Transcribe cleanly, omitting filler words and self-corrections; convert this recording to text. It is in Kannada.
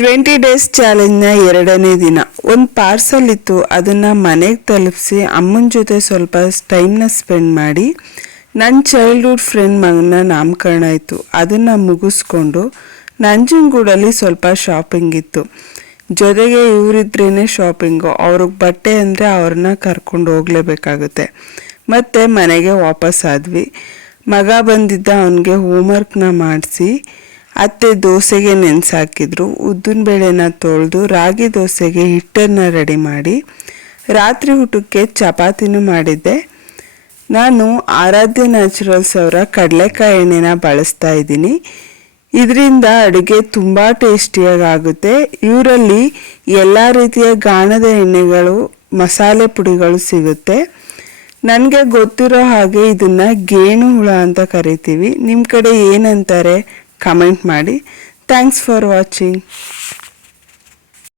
20 ಡೇಸ್ ಚಾಲೆಂಜ್ನ 2ನೇ ದಿನ ಒಂದು ಪಾರ್ಸಲ್ ಇತ್ತು. ಅದನ್ನು ಮನೆಗೆ ತಲುಪಿಸಿ ಅಮ್ಮನ ಜೊತೆ ಸ್ವಲ್ಪ ಟೈಮ್ನ ಸ್ಪೆಂಡ್ ಮಾಡಿ ನನ್ನ ಚೈಲ್ಡ್ಹುಡ್ ಫ್ರೆಂಡ್ ಮಗನ ನಾಮಕರಣ ಇತ್ತು. ಅದನ್ನು ಮುಗಿಸ್ಕೊಂಡು ನಂಜನಗೂಡಲ್ಲಿ ಸ್ವಲ್ಪ ಶಾಪಿಂಗ್ ಇತ್ತು. ಜೊತೆಗೆ ಇವರಿದ್ರೇ ಶಾಪಿಂಗು. ಅವ್ರಿಗೆ ಬಟ್ಟೆ ಅಂದರೆ ಅವ್ರನ್ನ ಕರ್ಕೊಂಡು ಹೋಗಲೇಬೇಕಾಗುತ್ತೆ. ಮತ್ತು ಮನೆಗೆ ವಾಪಸ್ ಆದ್ವಿ. ಮಗ ಬಂದಿದ್ದ, ಅವನಿಗೆ ಹೋಮ್ವರ್ಕ್ನ ಮಾಡಿಸಿ ಅತ್ತೆ ದೋಸೆಗೆ ನೆನೆಸಾಕಿದ್ರು. ಉದ್ದಿನ ಬೇಳೆನ ತೊಳೆದು ರಾಗಿ ದೋಸೆಗೆ ಹಿಟ್ಟನ್ನು ರೆಡಿ ಮಾಡಿ ರಾತ್ರಿ ಊಟಕ್ಕೆ ಚಪಾತಿನೂ ಮಾಡಿದ್ದೆ. ನಾನು ಆರಾಧ್ಯ ನ್ಯಾಚುರಲ್ಸ್ ಅವರ ಕಡಲೆಕಾಯಿ ಎಣ್ಣೆನ ಬಳಸ್ತಾ ಇದ್ದೀನಿ. ಇದರಿಂದ ಅಡುಗೆ ತುಂಬ ಟೇಸ್ಟಿಯಾಗಿ ಆಗುತ್ತೆ. ಇವರಲ್ಲಿ ಎಲ್ಲ ರೀತಿಯ ಗಾಣದ ಎಣ್ಣೆಗಳು, ಮಸಾಲೆ ಪುಡಿಗಳು ಸಿಗುತ್ತೆ. ನನಗೆ ಗೊತ್ತಿರೋ ಹಾಗೆ ಇದನ್ನು ಗೇಣು ಹುಳ ಅಂತ ಕರಿತೀವಿ. ನಿಮ್ಮ ಕಡೆ ಏನಂತಾರೆ ಕಮೆಂಟ್ ಮಾಡಿ. Thanks for watching.